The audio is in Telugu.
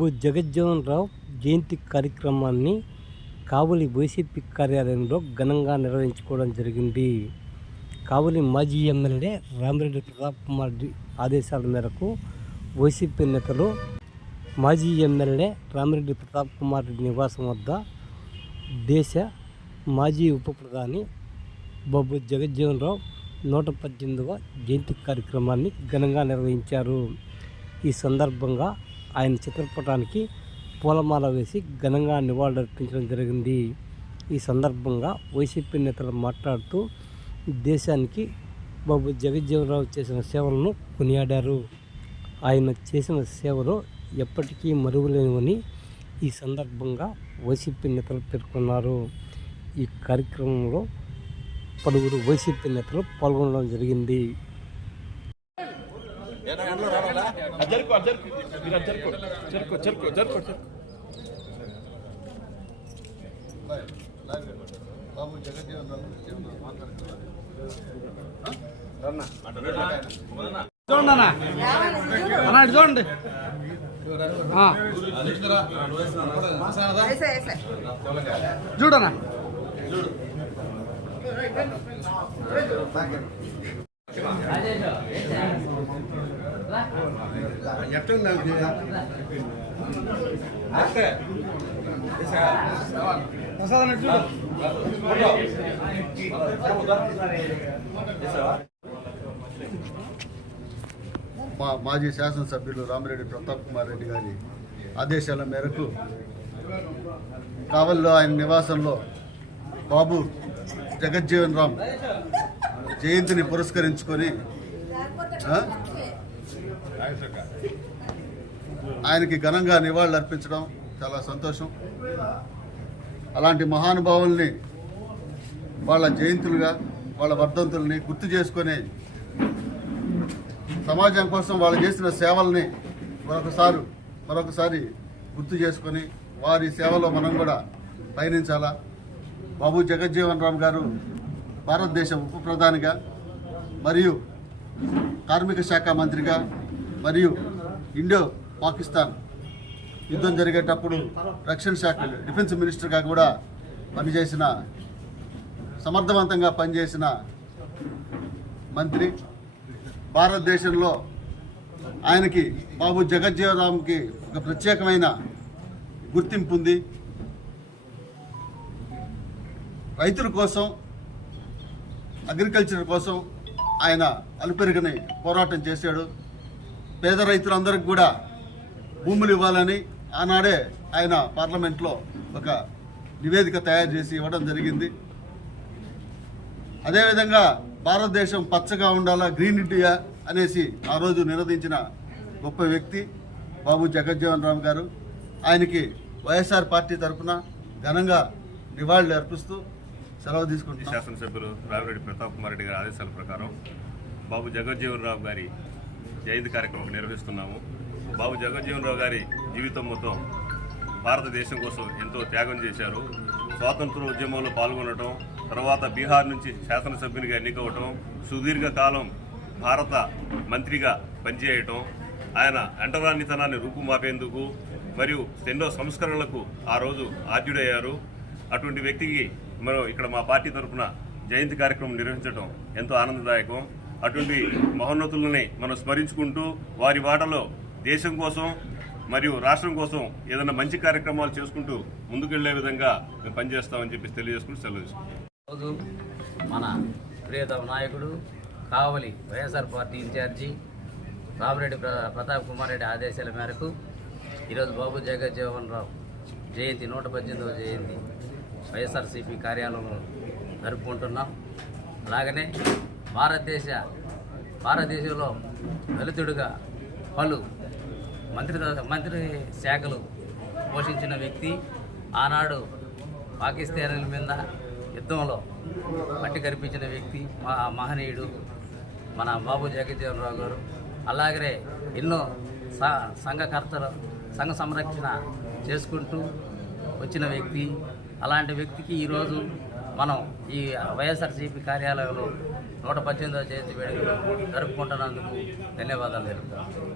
బాబు జగజ్జీవన్ రావు జయంతి కార్యక్రమాన్ని కావలి వైసీపీ కార్యాలయంలో ఘనంగా నిర్వహించుకోవడం జరిగింది. కావలి మాజీ ఎమ్మెల్యే రామిరెడ్డి ప్రతాప్ కుమార్ రెడ్డి ఆదేశాల మేరకు వైసీపీ నేతలు మాజీ ఎమ్మెల్యే రామిరెడ్డి ప్రతాప్ కుమార్ రెడ్డి నివాసం వద్ద దేశ మాజీ ఉప ప్రధాని బాబు జగజ్జీవన్ రావు నూట పద్దెనిమిదవ జయంతి కార్యక్రమాన్ని ఘనంగా నిర్వహించారు. ఈ సందర్భంగా ఆయన చిత్రపటానికి పూలమాల వేసి ఘనంగా నివాళులర్పించడం జరిగింది. ఈ సందర్భంగా వైసీపీ నేతలు మాట్లాడుతూ దేశానికి బాబు జగజ్జీవనరావు చేసిన సేవలను కొనియాడారు. ఆయన చేసిన సేవలు ఎప్పటికీ మరువలేనివని ఈ సందర్భంగా వైసీపీ నేతలు పేర్కొన్నారు. ఈ కార్యక్రమంలో పలువురు వైసీపీ నేతలు పాల్గొనడం జరిగింది. జరుకు జరుకు. మీరు జరుకు జరుకు జరుకు జరుకు జరుకు. బాబు జగజ్జీవన్ రావు ఏమన్నా మాట్లాడుతున్నారు చూడండి అన్న చూడండి. ఆ, చూడన్నా? ప్రసాద్ అన్న ఇటు మా మాజీ శాసనసభ్యులు రామిరెడ్డి ప్రతాప్ కుమార్ రెడ్డి గారి ఆదేశాల మేరకు కావల్లో ఆయన నివాసంలో బాబు జగజ్జీవన్ రామ్ జయంతిని పురస్కరించుకొని ఆయనకి ఘనంగా నివాళులు అర్పించడం చాలా సంతోషం. అలాంటి మహానుభావుల్ని వాళ్ళ జయంతులుగా వాళ్ళ వర్ధంతుల్ని గుర్తు చేసుకొని సమాజం కోసం వాళ్ళు చేసిన సేవల్ని మరొకసారి మరొకసారి గుర్తు చేసుకొని వారి సేవలో మనం కూడా పయనించాలా? బాబు జగజ్జీవన్ రామ్ గారు భారతదేశ ఉప ప్రధానిగా మరియు కార్మిక శాఖ మంత్రిగా మరియు ఇండో పాకిస్తాన్ యుద్ధం జరిగేటప్పుడు రక్షణ శాఖ డిఫెన్స్ మినిస్టర్గా కూడా పనిచేసిన సమర్థవంతంగా పనిచేసిన మంత్రి. భారతదేశంలో ఆయనకి బాబు జగజ్జీవరామ్కి ఒక ప్రత్యేకమైన గుర్తింపు ఉంది. రైతుల కోసం అగ్రికల్చర్ కోసం ఆయన అలుపెరుగని పోరాటం చేశాడు. పేద రైతులందరికీ కూడా భూములు ఇవ్వాలని ఆనాడే ఆయన పార్లమెంట్లో ఒక నివేదిక తయారు చేసి ఇవ్వడం జరిగింది. అదేవిధంగా భారతదేశం పచ్చగా ఉండాలా గ్రీన్ ఇండియా అనేసి ఆ రోజు నినదించిన గొప్ప వ్యక్తి బాబు జగజ్జీవన్ రామ్ గారు. ఆయనకి వైఎస్ఆర్ పార్టీ తరఫున ఘనంగా నివాళులు అర్పిస్తూ సెలవు తీసుకుంటున్నాం. శాసనసభ్యులు రావిరెడ్డి ప్రతాప్ కుమార్ రెడ్డి గారి ఆదేశాల ప్రకారం బాబు జగజ్జీవన్ రావు గారి జయంతి కార్యక్రమం నిర్వహిస్తున్నాము. బాబు జగజ్జీవన్ రావు గారి జీవితం మొత్తం భారతదేశం కోసం ఎంతో త్యాగం చేశారు. స్వాతంత్ర ఉద్యమంలో పాల్గొనడం తర్వాత బీహార్ నుంచి శాసనసభ్యునిగా ఎన్నికవటం సుదీర్ఘ కాలం భారత మంత్రిగా పనిచేయటం ఆయన అంటరానితనాన్ని రూపుమాపేందుకు మరియు ఎన్నో సంస్కరణలకు ఆ రోజు ఆద్యుడయ్యారు. అటువంటి వ్యక్తికి మనం ఇక్కడ మా పార్టీ తరఫున జయంతి కార్యక్రమం నిర్వహించడం ఎంతో ఆనందదాయకం. అటువంటి మహోన్నతులని మనం స్మరించుకుంటూ వారి వాటలో దేశం కోసం మరియు రాష్ట్రం కోసం ఏదైనా మంచి కార్యక్రమాలు చేసుకుంటూ ముందుకెళ్ళే విధంగా మేము పనిచేస్తామని చెప్పి తెలియజేసుకుంటూ సెలవు తీసుకుంటాం మన ప్రియతమ నాయకుడు Kavali YSR party incharge Ramareddy ప్ర- ప్రతాప్ కుమార్ రెడ్డి ఆదేశాల మేరకు ఈరోజు బాబు జగజ్జీవన్ రావు జయంతి నూట పద్దెనిమిదవ జయంతి వైఎస్ఆర్సీపీ కార్యాలయంలో జరుపుకుంటున్నాం. అలాగనే భారతదేశ భారతదేశంలో దళితుడిగా పలు మంత్రి మంత్రి శాఖలు పోషించిన వ్యక్తి ఆనాడు పాకిస్తాన్ మీద యుద్ధంలో మట్టి కనిపించిన వ్యక్తి మా మహనీయుడు మన బాబు జగజ్జీవనరావు గారు. అలాగనే ఎన్నో సంఘకర్తలు సంఘ సంరక్షణ చేసుకుంటూ వచ్చిన వ్యక్తి. అలాంటి వ్యక్తికి ఈరోజు మనం ఈ వైఎస్ఆర్సీపీ కార్యాలయంలో నూట పద్దెనిమిదవ జయంతి వేడుకలు జరుపుకుంటున్నందుకు ధన్యవాదాలు తెలుపుతాను.